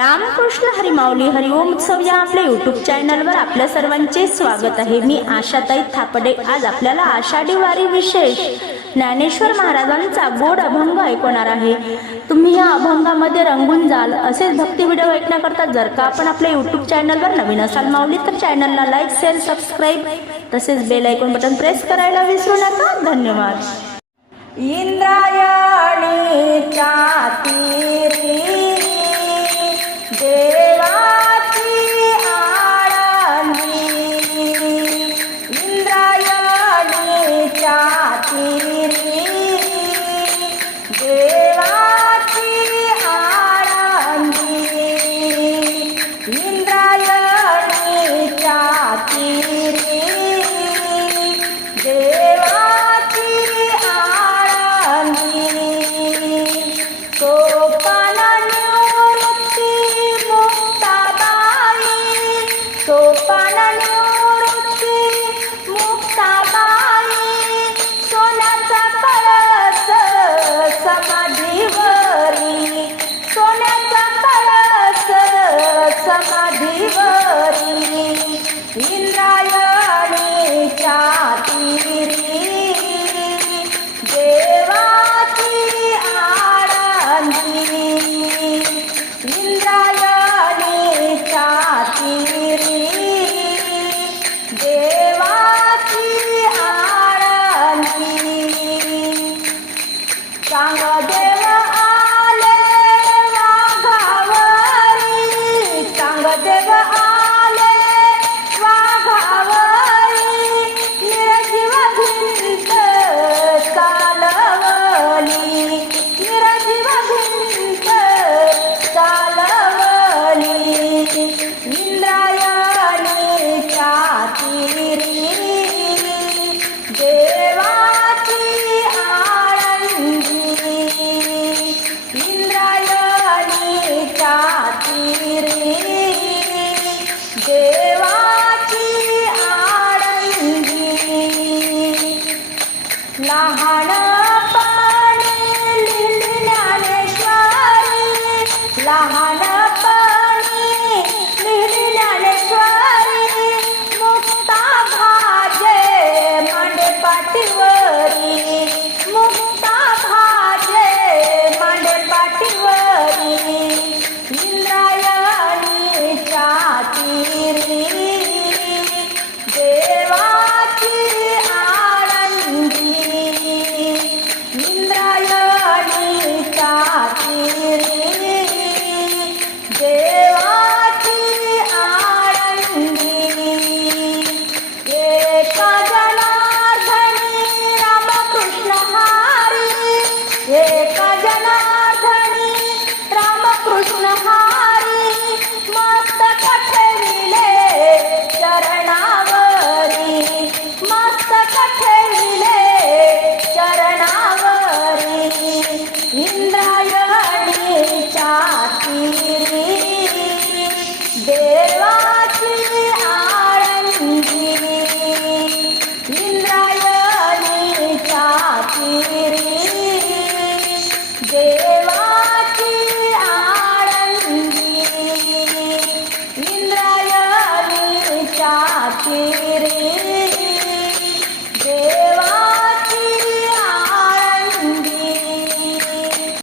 रामकृष्ण हरिमाऊली हरिओम उत्सव या आपल्या युट्यूब चॅनलवर आपल्या सर्वांचे स्वागत आहे. मी आशाताई थापडे. आज आपल्याला आषाढी वारी विशेष ज्ञानेश्वर महाराजांचा गोड अभंग ऐकवणार आहे. तुम्ही या अभंगामध्ये रंगून जाल असेच भक्ती व्हिडिओ ऐकण्याकरता जर का आपण आपल्या युट्यूब चॅनलवर नवीन असाल माऊली तर चॅनलला लाईक शेअर सबस्क्राईब तसेच बेल ऐकून बटन प्रेस करायला विसरू नका. धन्यवाद. इंद्रायणीच्या காத்தீரே लहान Música